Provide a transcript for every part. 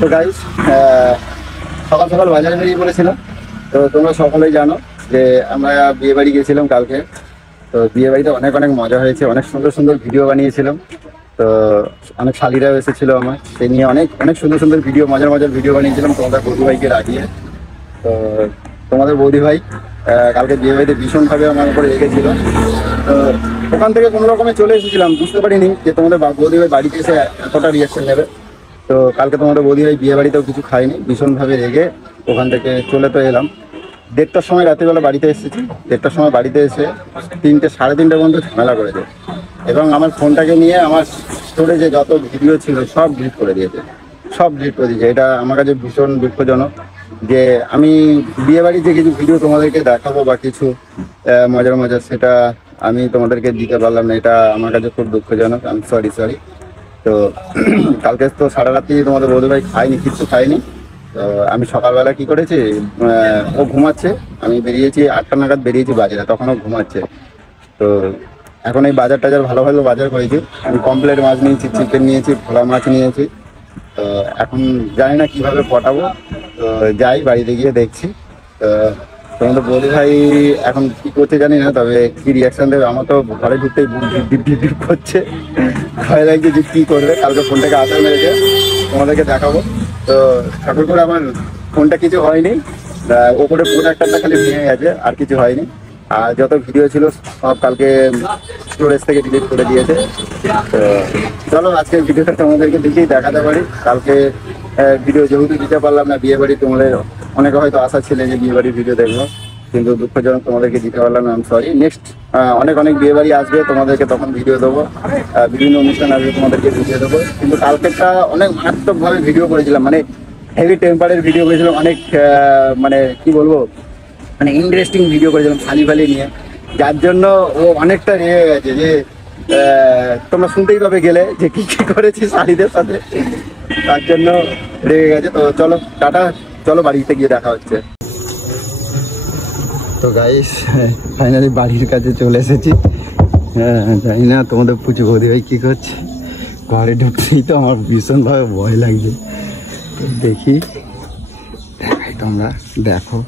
তো গাইস, সকাল সকাল বাজারে বেরিয়ে পড়েছিলাম। তো তোমরা সকলেই জানো যে আমরা বিয়ে বাড়ি গিয়েছিলাম কালকে। তো বিয়ে বাড়িতে অনেক অনেক মজা হয়েছে, অনেক সুন্দর সুন্দর ভিডিও বানিয়েছিলাম। তো অনেক শালিরাও এসেছিলো আমার, সেই নিয়ে অনেক অনেক সুন্দর সুন্দর ভিডিও, মজার মজার ভিডিও বানিয়েছিলাম তোমাদের বৌদি ভাইকে রাখিয়ে। তো তোমাদের বৌদি ভাই কালকে বিয়ে বাড়িতে ভীষণভাবে আমার উপরে রেগেছিল। তো ওখান থেকে কোনো রকমে চলে এসেছিলাম, বুঝতে পারিনি যে তোমাদের বৌদি ভাই বাড়িতে এসে এতটা রিয়াকশন নেবে। তো কালকে তোমাদের বৌদি ভাই বিয়ে বাড়িতেও কিছু খাইনি, ভীষণভাবে রেগে ওখান থেকে চলে তো এলাম। 1:30টার সময় রাত্রিবেলা বাড়িতে এসেছি। 1:30টার সময় বাড়িতে এসে 3টে সাড়ে 3টে পর্যন্ত ঝামেলা করেছে এবং আমার ফোনটাকে নিয়ে আমার স্টোরেজে যত ভিডিও ছিল সব ডিলিট করে দিয়েছে, সব ডিলিট করে দিয়েছে। এটা আমার কাছে ভীষণ দুঃখজনক যে আমি বিয়ে বাড়ির যে কিছু ভিডিও তোমাদেরকে দেখাবো বা কিছু মজার মজার, সেটা আমি তোমাদেরকে দিতে পারলাম না। এটা আমার কাছে খুব দুঃখজনক। আমি সরি। তো কালকে তো সারা রাত্রি তোমাদের বৌদি ভাই খাইনি, কিচ্ছু খাইনি। তো আমি সকালবেলা কি করেছি, ও ঘুমাচ্ছে, আমি বেরিয়েছি 8টা নাগাদ বেরিয়েছি বাজারে, তখন ও ঘুমাচ্ছে। তো এখন এই বাজার টাজার ভালো ভালো বাজার করেছি। আমি কমপ্লেট মাছ নিয়েছি, চিকেন নিয়েছি, ভোলা মাছ নিয়েছি। তো এখন জানি না কিভাবে পটাবো। তো যাই, বাড়িতে গিয়ে দেখছি। তো তোমাদের বৌদি ভাই এখন কি করছে জানি না, তবে কি রিয়াকশন দেবে। আমার তো ঘরে ঢুকতেই ডিপ করছে, ভয় লাগছে যে কি করবে। কালকে ফোনটাকে আসার মেরেছে, তোমাদেরকে দেখাবো। তো ঠাকুর করে আমার ফোনটা কিছু হয়নি, ওপরে প্রোডাক্টারটা খালি ভেঙে গেছে, আর কিছু হয়নি। আর যত ভিডিও ছিল সব কালকে স্টোরেজ থেকে ডিলিট করে দিয়েছে। তো চলো আজকের ভিডিওটা তোমাদেরকে দেখেই দেখাতে পারি। কালকে ভিডিও যেহেতু দিতে পারলাম না বিয়ে বাড়ি, তোমাদের অনেকে হয়তো আশা ছিল যে বিয়ে বাড়ির ভিডিও দেখবো, কিন্তু দুঃখজনক তোমাদেরকে দিতে পারলাম না। আমি সরি। নেক্সট অনেক অনেক বিয়ে বাড়ি আসবে, তোমাদেরকে তখন ভিডিও দেবো, বিভিন্ন অনুষ্ঠান আসবে, তোমাদেরকে ভিডিও দেবো। কিন্তু কালকেরটা অনেক মারাত্মকভাবে ভিডিও করেছিলাম, মানে হেভি টেম্পারের ভিডিও করেছিলাম, অনেক মানে কি বলবো, মানে ইন্টারেস্টিং ভিডিও করেছিলাম শালি ফালি নিয়ে, যার জন্য ও অনেকটা রেগে গেছে। যে তোমরা শুনতেই পাবে গেলে যে কি কি করেছি শালিদের সাথে, তার জন্য রেগে গেছে। তো চলো টাটা, চলো বাড়িতে গিয়ে দেখা হচ্ছে। তো গাইস, ফাইনালি বাড়ির কাছে চলে এসেছি। জানি না তোমাদের পুজো বৌদি ভাই কি করছে। ঘরে ঢুকতেই তো আমার ভীষণভাবে ভয় লাগছে। দেখি, দেখাই, তোমরা দেখো।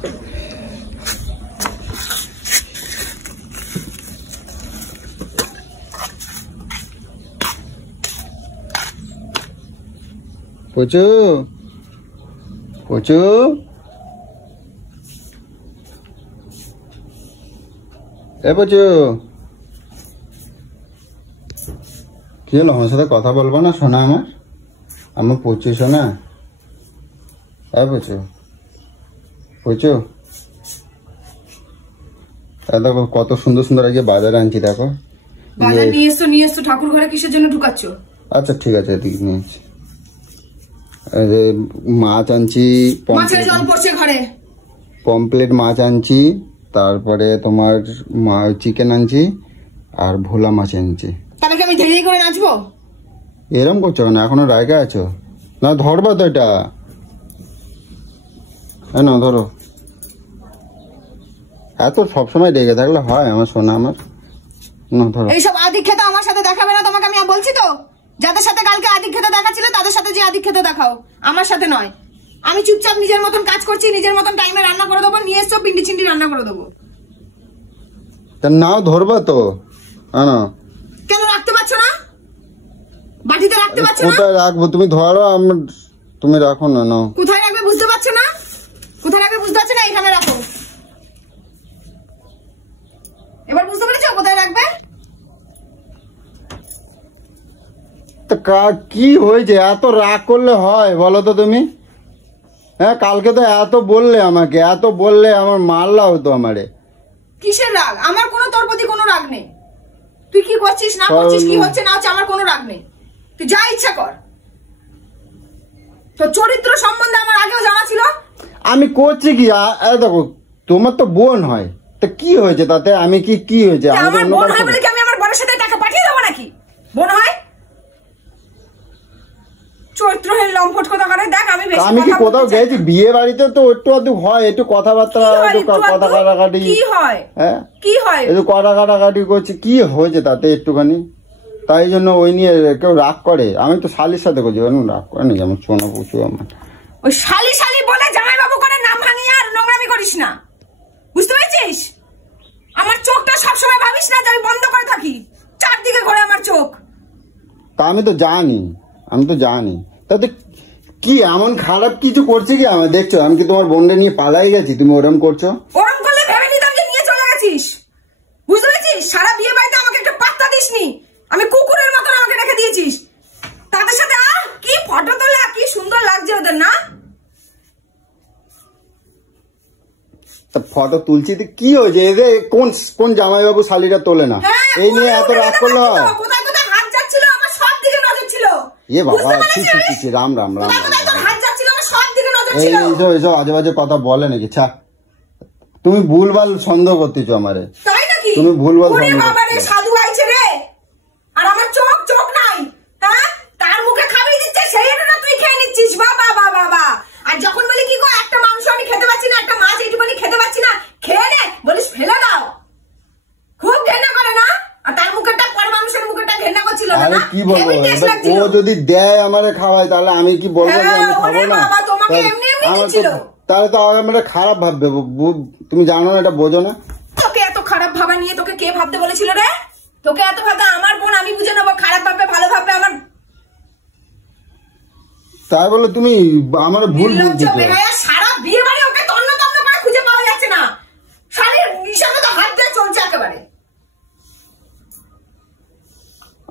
পুচু পুচু, এ পুচু, কি হলো? আমার সাথে কথা বলবো না শোনা? আমার পুচু শোনা। হ্যাঁ পুচু, পুচু, দেখো কত সুন্দর সুন্দর আজকে বাজারে আনছি। দেখো বাজার নিয়ে এসছো ঠাকুর ঘরে কিসের জন্য ঢুকাচ্ছ? আচ্ছা ঠিক আছে, এদিকে নিয়েছি। মাছ আনছি, পমপ্লেট মাছ আনছি, তারপরে তোমার চিকেন আনছি, আর ভোলা মাছ আনছি। তাহলে আমি ধীরে করে নাচবো? এরম করছো কেন? এখনো রায়গা আছো? না ধরবা তো এটা, হ্যাঁ না ধরো। এত সবসময় রেগে থাকলে হয় আমার সোনা? আমার না ধরো। এইসব আদিক্ষেতা আমার সাথে দেখাবে না তোমাকে, আমি বলছি তো। যাদের সাথে কালকে আদিক্ষেতা দেখাচ্ছিল তাদের সাথে যে আদিক্ষেতা দেখাও, আমার সাথে নয়। আমি চুপচাপ নিজের মতন কাজ করছি, নিজের মতন টাইমে রান্না করে দেবো, নিয়ে এসছো পিন্ডি চিন্ডি রান্না করে দেবো। তা নাও ধরবা তো, না কেন রাখতে পারছো না? বাটিতে রাখতে পারছো না? কোথায় রাখবো? তুমি ধরো, তুমি রাখো না। নাও। কোথায় রাখবে বুঝতে পারছো না? কোথায় রাখবে বুঝতে পারছো না? এখানে রাখো। এবার বুঝতে পেরেছো কোথায় রাখবে? কি হয়েছে? এত রাগ করলে হয় বলো তো তুমি? হ্যাঁ, কালকে তো এত বললে আমাকে, এত বললে আমার মারলা হতো আমারে। কিসের রাগ? আমার কোনো তোর প্রতি কোনো রাগ নেই। তুই কি করছিস না করছিস, কি হচ্ছে না হচ্ছে, আমার কোনো রাগ নেই। তুই যা ইচ্ছা কর। তোর চরিত্র সম্বন্ধে আমার আগেও জানা ছিল। আমি করছি কি? দেখো, তোমার তো বোন হয়, তা কি হয়েছে তাতে? আমি কি হয়েছে? আমার বোন হয় বলে কি আমি আমার বড়ের সাথে টাকা পাঠিয়ে দেবো নাকি? বোন হয়? চরিত্রহীন লম্পট কথা করে। দেখ আমি কি কোথাও গেছি বিয়ে বাড়িতে? তো একটু আধটু হয়, একটু কথাবার্তা, কথা কাটাকাটি। কি হয়? হ্যাঁ কি হয়? একটু কথা কাটাকাটি করছি, কি হয়েছে তাতে? একটুখানি তাই জন্য ওই নিয়ে কেউ রাগ করে। আমি তো শালির সাথে করছি, রাগ করে নি, যেমন সোনা পুচু আমার। ওই শালি শালি বলে জামাইবাবু করে নাম ভাঙিয়ে আর নোংরামি করিস না, বুঝতে পেরেছিস? আমার চোখটা সবসময় ভাবিস না যে আমি বন্ধ করে থাকি, চারদিকে ঘোরে আমার চোখ। তা আমি তো জানি, তাতে কি এমন খারাপ কিছু করছে কি? আমার দেখছো আমি কি তোমার বোনকে নিয়ে পালাই গেছি, তুমি ওরম করছো? ওরম করলে ভেবে নিতাম যে নিয়ে চলে গেছিস, বুঝতে পেরেছিস? সারা বিয়ে বাড়িতে আমাকে একটা পাত্তা দিসনি, আমি কুকুরের মতন আমাকে রেখে দিয়েছিস। তাদের সাথে কি ফটো তোলা, কি সুন্দর লাগছে ওদের না? ফটো তুলছি তো কি হয়েছে? এদের কোন জামাইবাবু শালিরা তোলে না? এই নিয়ে এত রাগ করলে হয়? কোথায় কোথায় হাত যাচ্ছিল, আমার সব দিকে নজর ছিল। এ বাবা, ছি, রাম। হাত যাচ্ছিল, আমার সব দিকে নজর ছিল। এইসব আজে বাজে কথা বলে নাকি? ছা, তুমি ভুলভাল সন্দেহ করতেছো আমারে। তাই নাকি? তুমি ভুলভাল ওরে সন্দেহ বাবা রে, করতেছো। সাধু আইছে রে, আর আমার চোখ নাই। হ্যাঁ, তার মুখে খাবি দিচ্ছে, সেই এটা তুই খেয়ে নিচ্ছিস। বাবা বাবা, আর যখন বলি কি গো একটা মাংস আমি খেতে পাচ্ছি না, একটা মাছ এইটুকুনি খেতে পাচ্ছি না, খেয়ে নে, বলিস ফেলে দাও। খুব ঘেন্না করে না? আর তার মুখেরটা পর মানুষের মুখেরটা ঘেন্না করছিল না? আরে কি বলবো, ও যদি দেয় আমারে খাওয়ায়, তাহলে আমি কি বলবো যে আমি খাবো না? বাবা তোমাকে এমনি দিচ্ছিল, তাহলে তো আমরা খারাপ ভাববে। তুমি জানো না, এটা বোঝো না? তোকে এত খারাপ ভাবা নিয়ে তোকে কে ভাবতে বলেছিল রে? তোকে এত ভাবে আমার বোন, আমি বুঝে নেবো, খারাপ ভাববে ভালো ভাববে আমার। তাই বলে তুমি আমার ভুল বুঝছো। সারা বিয়ে বাড়ি ওকে তন্ন করে খুঁজে পাওয়া যাচ্ছে না, শালীর নিশানে তো হাত দিয়ে চলছে একেবারে।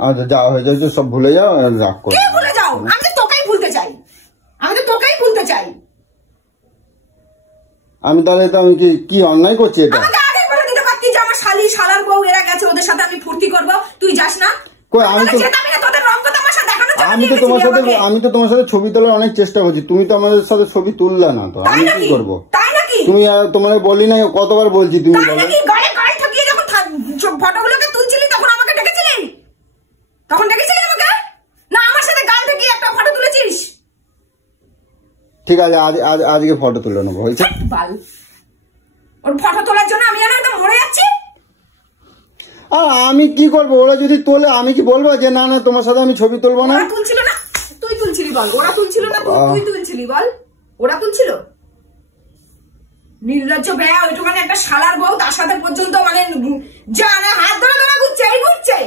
আচ্ছা, যা হয়ে যাচ্ছে সব ভুলে যাও, রাগ করো। কে ভুলে যাও? আমি তো তোকেই ভুলতে চাই, আমি তাহলে তো আমি কি অন্যায় করছি? এটা আমাকে আগে বলে দিতে পারতি যে আমার শালী শালার বউ এরা গেছে, ওদের সাথে আমি ফুর্তি করবো, তুই যাস না। আমি তো তোমার সাথে ছবি তোলার অনেক চেষ্টা করছি, তুমি তো আমাদের সাথে ছবি তুললে না, তো আমি কি করবো? তুমি তোমার বলি নাই, কতবার বলছি, তুমি বলো। ফটোগুলোকে তুলছিলি তখন আমাকে ডেকেছিলি? তখন ডেকেছিলি আমাকে না? আমার সাথে গাল থেকে একটা ফটো তুলেছিস? ঠিক আছে, আজকে ফটো তুলে নেবো, হয়েছে? ওর ফটো তোলার জন্য আমি আর মরে যাচ্ছি। আমি কি করবো? ওরা যদি তোলে আমি কি বলবো যে না তোমার সাথে আমি ছবি তুলবো না? ওরা তুলছিল না, তুই তুলছিলি বল? ওরা তুলছিল না, তুই তুলছিলি বল? ওরা তুলছিল? নির্লজ্জ বেয়া, ওইটুখানে একটা শালার বউ, তার সাথে পর্যন্ত মানে জানে হাত ধরে ঘুরছে, এই ঘুরছে।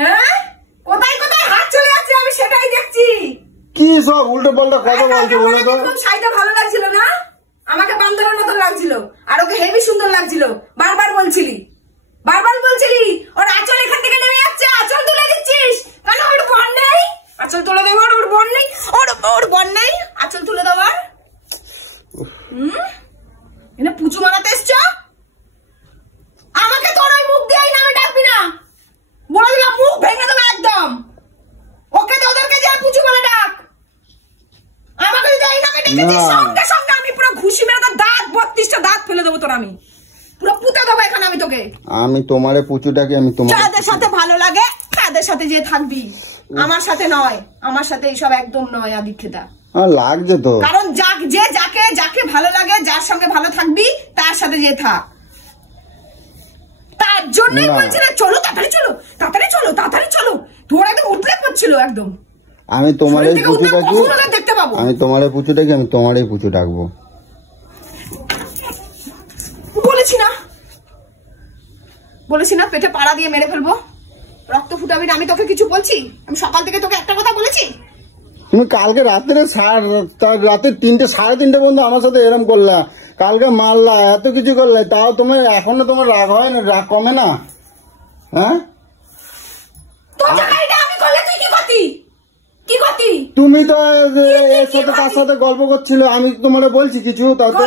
হ্যাঁ, কোথায় হাত চলে যাচ্ছে আমি সেটাই দেখছি। কি সব উল্টো পাল্টা কথা বলছো বলো তো? শাড়িটা ভালো লাগছিল না? আমাকে বান্ধবের মতো লাগছিল, আর ওকে হেভি সুন্দর লাগছিল। বারবার বলছিলি ওর আঁচল এখান থেকে নেমে যাচ্ছে, আঁচল তুলে দিচ্ছিস কেন? ওর বন নেই আঁচল তুলে দেওয়ার, ওর বন নেই, ওর বন নেই আঁচল তুলে দেওয়ার। এনে পুচু মারাতে এসছ? আমাকে তোর ওই মুখ দিয়ে নামে ডাকবি না, বলে দিলাম, মুখ ভেঙে দেবো একদম। ওকে তো ওদেরকে যা পুচু বলে ডাক, আমাকে যদি এই নামে ডেকেছিস সঙ্গে সঙ্গে আমি পুরো ঘুষি মেরে তোর দাঁত 32টা দাঁত ফেলে দেবো, তোর আমি পুরো পুঁতে দেবো এখানে আমি তোকে। আমি তোমারে পুচুটাকে আমি তোমার যাদের সাথে ভালো লাগে তাদের সাথে যে থাকবি, আমার সাথে নয়, আমার সাথে এইসব একদম নয় আদিক্ষেতা। লাগছে তো, কারণ যাকে ভালো লাগে, যার সঙ্গে ভালো থাকবি তার সাথে যে থাক। তার জন্যই বলছি না, চলো তাড়াতাড়ি চলো, তোর একদম উঠলে পড়ছিল একদম। আমি তোমারই পুচুটাকে দেখতে পাবো, আমি তোমারই পুচু ডাকবো। বলেছি না পেটে পাড়া দিয়ে মেরে ফেলবো, রক্ত ফুটাবি না। আমি তোকে কিছু বলছি? আমি সকাল থেকে তোকে একটা কথা বলেছি? তুমি কালকে রাতে 3টে 3:30 পর্যন্ত আমার সাথে এরম করলা, কালকে মারলা, এত কিছু করলে, তাও তোমার এখনো তোমার রাগ হয় না? রাগ কমে না? হ্যাঁ, তুমি তো এর সাথে তার সাথে গল্প করছিল, আমি তোমার বলছি কিছু? তাও তো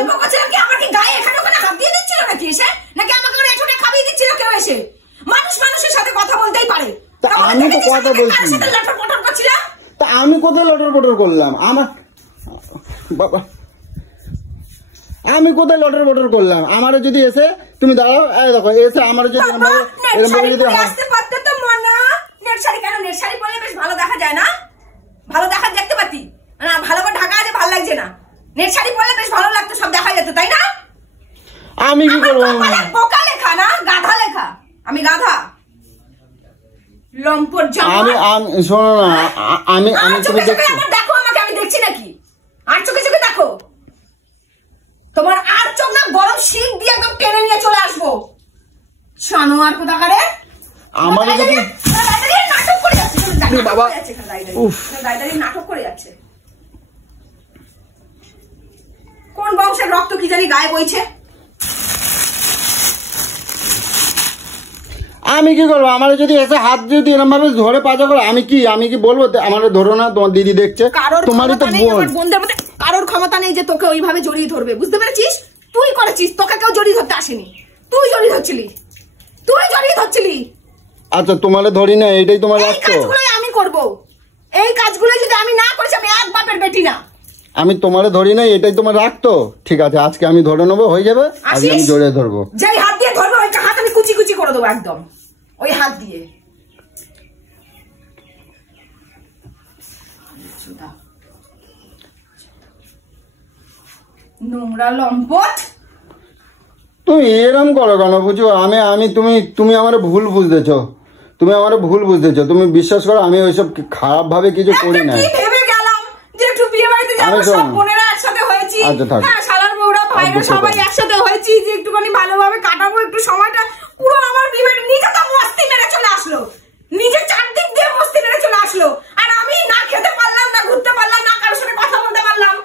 মানুষের সাথে কথা বলতেই পারে। আমি তো কথা বলছি, তা আমি কোথায় লটর পটর করলাম? আমার বাবা, আমি কোথায় লটর পটর করলাম? আমারও যদি এসে তুমি দাঁড়াও, দেখো এসে আমারও যদি আসতে পারতে তো মনা। নেট শাড়ি কেন? নেট শাড়ি পরলে বেশ ভালো দেখা যায় না? ভালো দেখা দেখতে পাতি না? ভালো করে ঢাকা আছে, ভালো লাগছে না। নেট শাড়ি পরলে বেশ ভালো লাগতো, সব দেখা যেত, তাই না? আমি কি করবো? বোকা লেখা না, গাধা লেখা। আমি গাধা? লম্পট জামা। আমি শোনো না, আমি তুমি দেখছো, দেখো আমাকে, আমি দেখছি নাকি? আর চোখে চোখে দেখো, তোমার আর চোখ না গরম শিক দিয়ে একদম টেনে নিয়ে চলে আসবো। শানোয়ার কোথাকারে আমার যদি নাটক করে যাচ্ছে বাবা, নাটক করে যাচ্ছে। কোন বংশের রক্ত কি জানি গায়ে বইছে। আমি কি করবো? আমার যদি এসে হাত যদি এরকম ভাবে ধরে পাজা করে, আমি কি বলবো আমার ধরো না, তোমার দিদি দেখছে, তোমারই তো বোন। বোনদের মধ্যে কারোর ক্ষমতা নেই যে তোকে ওইভাবে জড়িয়ে ধরবে, বুঝতে পেরেছিস? তুই করেছিস, তোকে কেউ জড়িয়ে ধরতে আসেনি, তুই জড়িয়ে ধরছিলি। আচ্ছা, তোমারে ধরি না, এইটাই তোমার রাখতো। কাজগুলোই আমি করব, এই কাজগুলো যদি আমি না করেছি আমি এক বাপের বেটি না। আমি তোমারে ধরি না, এটাই তোমার রাখতো। ঠিক আছে, আজকে আমি ধরে নেবো, হয়ে যাবে। আজকে আমি জড়িয়ে ধরবো, যেই হাত দিয়ে ধরবো ওই হাত আমি কুচি কুচি করে দেবো একদম, ওই হাত দিয়ে। নোংরা লম্পট, তুমি এরম করো কেন? বুঝো, তুমি আমার ভুল বুঝতেছো, তুমি বিশ্বাস করো, আমি ওইসব খারাপ ভাবে কিছু করি না। ভেবে গেলাম যে একটু বিয়ে বাড়িতে যাবো, সব বোনেরা একসাথে হয়েছি, শালার বউরা ভাইরা সবাই একসাথে হয়েছি, যে একটুখানি ভালোভাবে কাটাবো একটু সময়টা। পুরো আমার বিয়ে বাড়ি নিজে তো মস্তি মেরে চলে আসলো, নিজে চারদিক দিয়ে মস্তি মেরে চলে আসলো, আর আমি না খেতে পারলাম, না ঘুরতে পারলাম, না কারোর সাথে কথা বলতে পারলাম।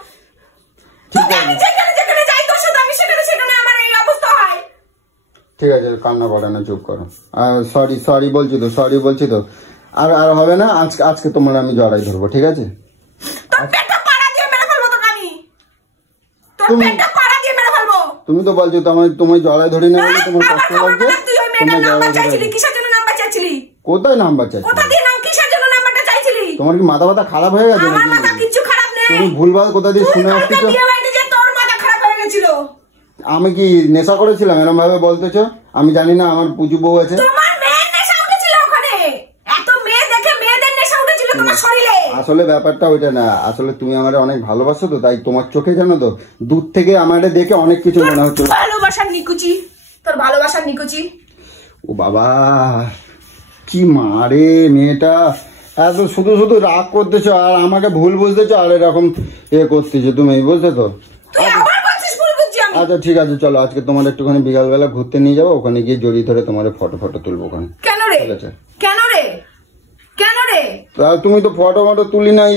আমি যেখানে যাই তোর সাথে, আমি সেখানে আমার এই অবস্থা হয়। ঠিক আছে, কান্না করে না, চুপ করো। সরি বলছি তো, আর হবে না। আজকে তোমার আমি জড়াই ধরবো, ঠিক আছে? তুমি তো বলছো তোমায় জড়াই ধরি না বলে তোমার কষ্ট লাগছে। কোথায় নাম্বার চাইছি? তোমার কি মাথা ব্যথা খারাপ হয়ে গেছে নাকি? তুমি ভুলভাল কোথা দিয়ে শুনে আসতেছো। আমি কি নেশা করেছিলাম এরকম ভাবে বলতেছো? আমি জানি না আমার পুজো বউ আছে। আসলে ব্যাপারটা ওইটা না, আসলে তুমি আমার অনেক ভালোবাসো তো, তাই তোমার চোখে জানো তো, দূর থেকে আমারে দেখে অনেক কিছু মনে হচ্ছে। ভালোবাসার নিকুচি, তোর ভালোবাসার নিকুচি। ও বাবা, কি মারে মেয়েটা, এত শুধু রাগ করতেছো আর আমাকে ভুল বুঝতেছো, আর এরকম করতেছো তুমি, বুঝতে তো? আচ্ছা ঠিক আছে, চলো আজকে তোমার একটুখানি বিকালবেলা ঘুরতে নিয়ে যাবো, ওখানে গিয়ে জড়িয়ে ধরে তোমার ফটো তুলবো ওখানে। কেন রে? তুমি তো ফটো তুলি নাই।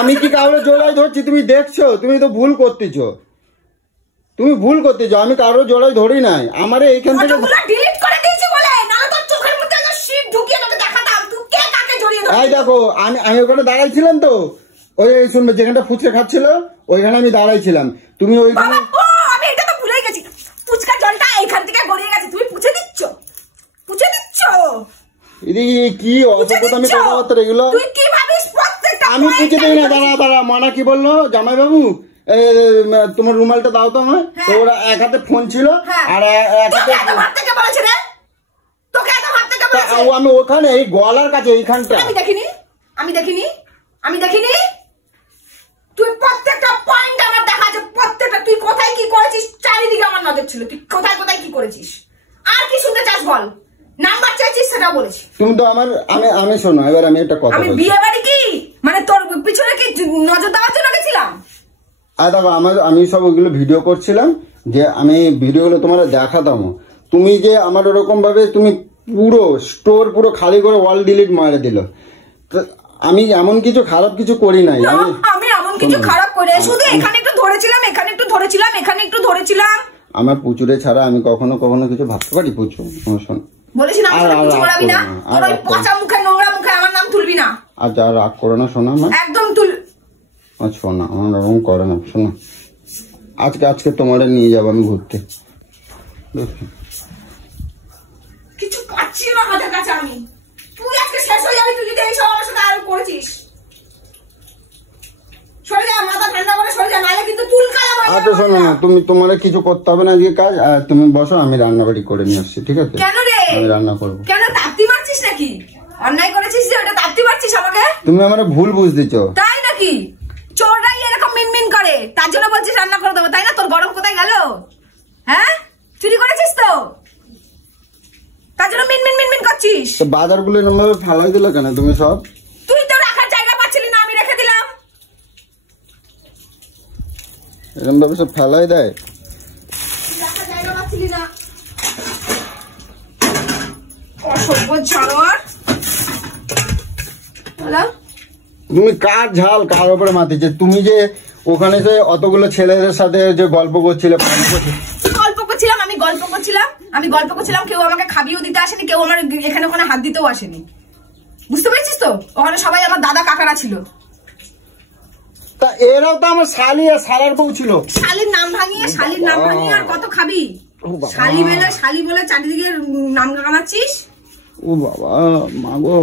আমি কি কারোর জোড়াই ধরছি? তুমি দেখছো, তুমি তো ভুল করতেছো, আমি কারোর জোড়াই ধরি নাই। আমারে এইখান থেকে দেখো, আমি ওখানে দাঁড়াইছিলাম তো, ওই শুনবে যেখানটা ফুচকা খাচ্ছিল ওইখানে আমি দাঁড়াইছিলাম, তুমি ওইখানে। আমি এটা তো ভুলেই গেছি, ফুচকা জলটা এইখান থেকে গড়িয়ে গেছে, তুমি পুছে দিচ্ছ। কি অসভ্যতামি কথাবার্তা এগুলো? আমি পুছে দিই না। দাঁড়া, মানা কি বললো জামাই বাবু, তোমার রুমালটা দাও তো আমায়। তো ওরা এক হাতে ফোন ছিল আর এক হাতে, আমি ওখানে এই গলার কাছে এইখানটা। আমি দেখিনি। তুই প্রত্যেকটা পয়েন্ট আমার দেখা আছে, প্রত্যেকটা। তুই কোথায় কি করেছিস চারিদিকে আমার নজর ছিল, তুই কোথায় কি করেছিস। আর কি শুনতে চাস বল? নাম্বার চাইছিস সেটা বলেছি। তুমি তো আমার, আমি শোনো, এবার আমি একটা কথা, আমি বিয়ে বাড়ি কি মানে তোর পিছনে কি নজর দেওয়ার জন্য গেছিলাম? আর দেখো, আমি সব ওইগুলো ভিডিও করছিলাম, যে আমি ভিডিওগুলো তোমার দেখাতাম। তুমি যে আমার ওরকম ভাবে তুমি পুরো স্টোর পুরো খালি করে ওয়াল ডিলিট মারে দিল। আমি এমন কিছু খারাপ কিছু করি নাই। আমি এমন কিছু খারাপ করি নাই, শুধু এখানে একটু ধরেছিলাম, এখানে একটু ধরেছিলাম। আমার পুচুরে ছাড়া আমি কখনো কিছু ভাবতে পারি? পুচু শোন, বলেছি না কিছু বলাবি না, তোর ওই পচা মুখে নোংরা মুখে আমার নাম তুলবি না। আর যা রাগ করো না, শোনা আমার একদম তুল। শোনা, আমার ওরকম করে না, শোনা। আজকে তোমার নিয়ে যাবো আমি ঘুরতে। কিছু পাচ্ছি না হাতের কাছে আমি। তুই আজকে শেষ হয়ে যাবি, তুই যদি এইসব আমার সাথে আরো করেছিস। সরে যা, মাথা ঠান্ডা করে সরে যা, নাহলে কিন্তু চুলকালা হয়ে যাবে। আচ্ছা শোনো না, তোমার কিছু করতে হবে না আজকে কাজ, তুমি বসো, আমি রান্নাবাড়ি করে নিয়ে আসছি, ঠিক আছে? কেন রে? আমি রান্না করবো। কেন তাপ্তি মারছিস নাকি? অন্যায় করেছিস যে ওটা তাপ্তি মারছিস আমাকে? তুমি আমার ভুল বুঝতেছো। তাই নাকি? চোররাই এরকম মিনমিন করে, তার জন্য বলছিস রান্না করে দেবো, তাই না? তোর গরম কোথায় গেল? হ্যাঁ, চুরি করেছিস তো? তার জন্য মিন মিন মিন মিন করছিস। তো বাজারগুলো এরকম ভাবে ফেলাই দিলে কেন তুমি সব? তুই তো রাখার জায়গা পাচ্ছিলি না, আমি রেখে দিলাম। এরকম ভাবে সব ফেলাই দেয়? রাখার জায়গা পাচ্ছিলি না, অসভ্য জানোয়ার। হ্যালো, তুমি কার ঝাল কার উপরে মাতিছে? তুমি যে ওখানে যে অতগুলো ছেলেদের সাথে যে গল্প করছিলে, গল্প করছিলাম, আমি গল্প করছিলাম, কেউ আমাকে খাবিয়েও দিতে আসেনি, কেউ আমার এখানে ওখানে হাত দিতেও আসেনি, বুঝতে পেরেছিস তো? ওখানে সবাই আমার দাদা কাকারা ছিল। তা এরাও তো আমার শালি আর শালার বউ ছিল। শালির নাম ভাঙিয়ে আর কত খাবি? শালি বলে চারিদিকে নাম গানাচ্ছিস। ও বাবা, মাগো,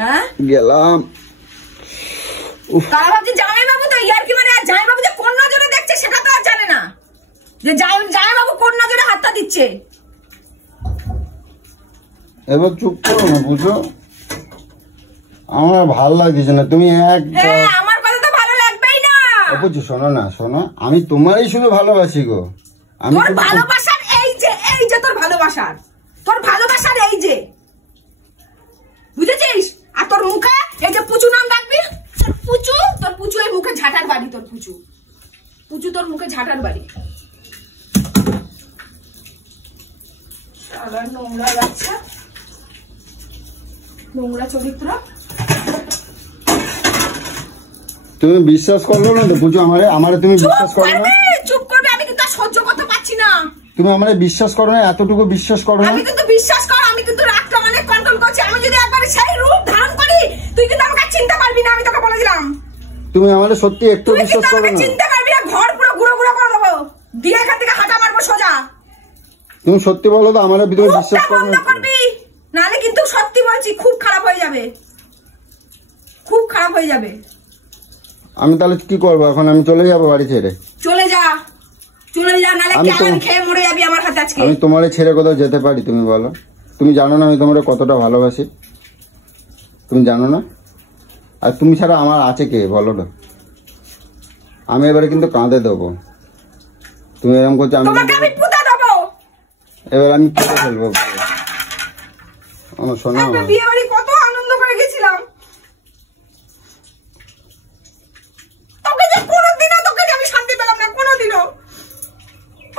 হ্যাঁ গেলাম। তারা ভাবছে জামাইবাবু তো ইয়ার কি, মানে জামাইবাবু যে কোন নজরে দেখছে সেটা তো আর জানে না, যে জামাইবাবু কোন নজরে হাতটা দিচ্ছে। এবার চুপ করো না, বুঝো? আমার ভালো লাগছে না, তুমি আমার কথা তো ভালো লাগবেই না। বুঝছো? শোনো না, শোনো, আমি তোমারই শুধু ভালোবাসি গো। আমি তোর ভালোবাসার এই যে তোর ভালোবাসার এই যে, বুঝেছিস? আর তোর মুখে এই যে পুচু নাম ডাকবি, তোর পুচু এই মুখে ঝাঁটার বাড়ি, তোর পুচু তোর মুখে ঝাঁটার বাড়ি। নোংরা বাচ্চা, নোংরা চরিত্র। তুমি বিশ্বাস করলো না তো বুঝো? আমারে তুমি বিশ্বাস করো না? চুপ করবে, আমি কিন্তু সহ্য করতে পারছি না। তুমি আমারে বিশ্বাস করো না? এতটুকু বিশ্বাস করো না? আমি কিন্তু বিশ্বাস কর, আমি কিন্তু রাগটা অনেক কন্ট্রোল করছি। আমি যদি একবার সেই রূপ ধারণ করি, তুই কিন্তু আমাকে চিনতে পারবি না, আমি তোকে বলে দিলাম। তুমি আমারে সত্যি একটু বিশ্বাস করো না? চিনতে পারবি না, ঘর পুরো গুঁড়ো গুঁড়ো করে দেবো, দিয়ে এখান থেকে হাঁটা মারবো সোজা। তুমি সত্যি বলো তো, আমারে তুমি বিশ্বাস করো না? নাহলে কিন্তু সত্যি বলছি, খুব খারাপ হয়ে যাবে। আমি তাহলে কি করবো এখন? আমি চলে যাবো বাড়ি ছেড়ে। চলে যা, নাহলে কেমন খেয়ে মরে যাবি আমার হাতে আজকে। আমি তোমারে ছেড়ে কোথাও যেতে পারি? তুমি বলো। তুমি জানো না আমি তোমারে কতটা ভালোবাসি? তুমি জানো না? আর তুমি ছাড়া আমার আছে কে বলো না? আমি এবারে কিন্তু কাঁদে দেবো। তুমি এরকম করছো, আমি পুঁতে দেবো। এবার আমি কেটে ফেলবো। আমার শোনো, বিয়ে বাড়ি কত আনন্দ করে গেছিলাম, তোকে আমি শান্তি পেলাম না কোনোদিনও।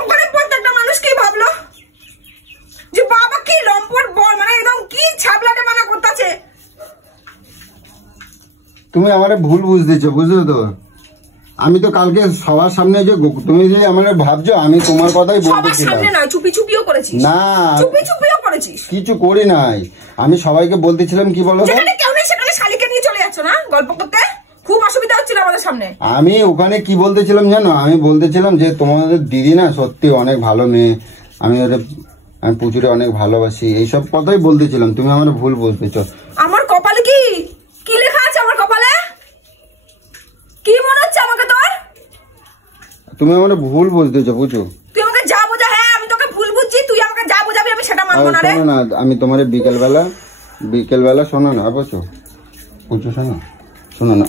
ওখানে প্রত্যেকটা মানুষ কি ভাবলো যে বাবা কি লম্পট বল, মানে একদম কি ছাবলাটে মানা করতেছে। তুমি আমারে ভুল বুঝতেছো, বুঝছো তো? আমি তো কালকে সবার সামনে যে তুমি যে আমারে ভাবছো, আমি তোমার কথাই বলতেছিলাম। চুপি চুপিও করেছিস না, করেছিস, কিছু করি নাই। আমি সবাইকে বলতেছিলাম কি বলো, যেখানে কেউ নেই সেখানে শালিকে নিয়ে চলে যাচ্ছ না গল্প করতে, খুব অসুবিধা হচ্ছিল আমাদের সামনে। আমি ওখানে কি বলতেছিলাম জানো? আমি বলতেছিলাম যে তোমাদের দিদি না সত্যি অনেক ভালো মেয়ে, আমি প্রচুরে অনেক ভালোবাসি, এইসব কথাই বলতেছিলাম। তুমি আমার ভুল বলতেছো। আমার কপালে কি লেখা আছে? আমার কপালে কি মনে হচ্ছে আমাকে তোর? তুমি আমার ভুল বুঝতেছো, বুঝো? তুই আমাকে যা বোঝা, হ্যাঁ আমি তোকে ভুল বুঝছি, তুই আমাকে যা বোঝাবি আমি সেটা মানবো না রে। শোনো না, আমি তোমার বিকেলবেলা শোনো না, বুঝছো? বুঝছো? শোনো না,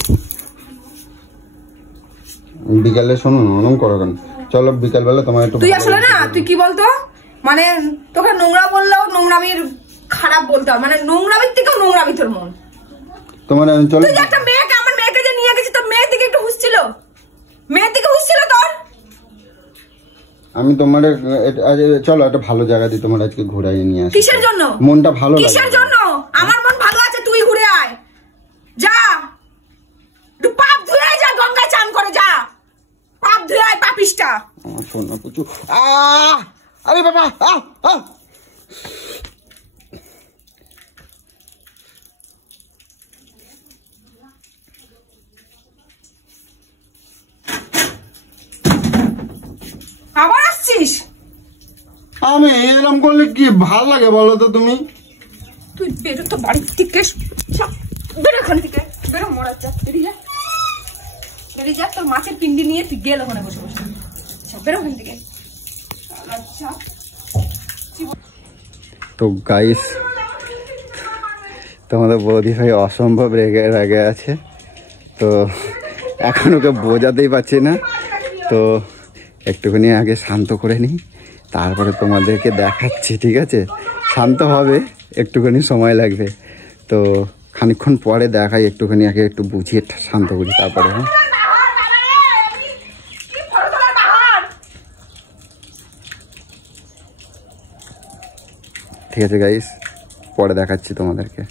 বিকালে শোনো না, ওরকম করো কেন? চলো বিকালবেলা তোমার একটু। তুই আসলে না, তুই কি বলতো, মানে তোকে নোংরা বললেও নোংরামির খারাপ বলতে হবে, মানে নোংরামির থেকেও নোংরামি তোর মন। তোমার চলো, তুই একটা মেয়েকে, আমার মেয়েকে যে নিয়ে গেছিস, তোর মেয়ের দিকে একটু হুঁশ ছিল তোর। আমি তোমার চলো একটা ভালো জায়গা দিয়ে তোমার আজকে ঘুরাই নিয়ে আসি। কিসের জন্য? মনটা ভালো লাগে। কিসের জন্য? আমার মন ভালো আছে, তুই ঘুরে আয়, যা একটু পাপ ধুয়ে যা, গঙ্গায় চান করে যা, পাপ ধুয়ে আয় পাপিষ্টা। শোনো পুচু, আরে বাবা, আবার আসছিস? আমি এরকম করলে কি ভাল লাগে বলো তো? তুমি তুই বেরো তো বাড়ি থেকে, বেরো ওখান থেকে, বেরো মরার চা, বেরিয়ে যা, তোর মাছের পিন্ডি নিয়ে তুই গেল ওখানে বসে বসে, বেরো ওখান থেকে। তো গাইস, তোমাদের বৌদি ভাই অসম্ভব রেগে আছে, তো এখন ওকে বোঝাতেই পারছি না, তো একটুখানি আগে শান্ত করে নিই, তারপরে তোমাদেরকে দেখাচ্ছি, ঠিক আছে? শান্ত হবে, একটুখানি সময় লাগবে। তো খানিকক্ষণ পরে দেখাই, একটুখানি আগে একটু বুঝিয়ে শান্ত করি তারপরে। হ্যাঁ, ঠিক আছে গাইস, পরে দেখাচ্ছি তোমাদেরকে।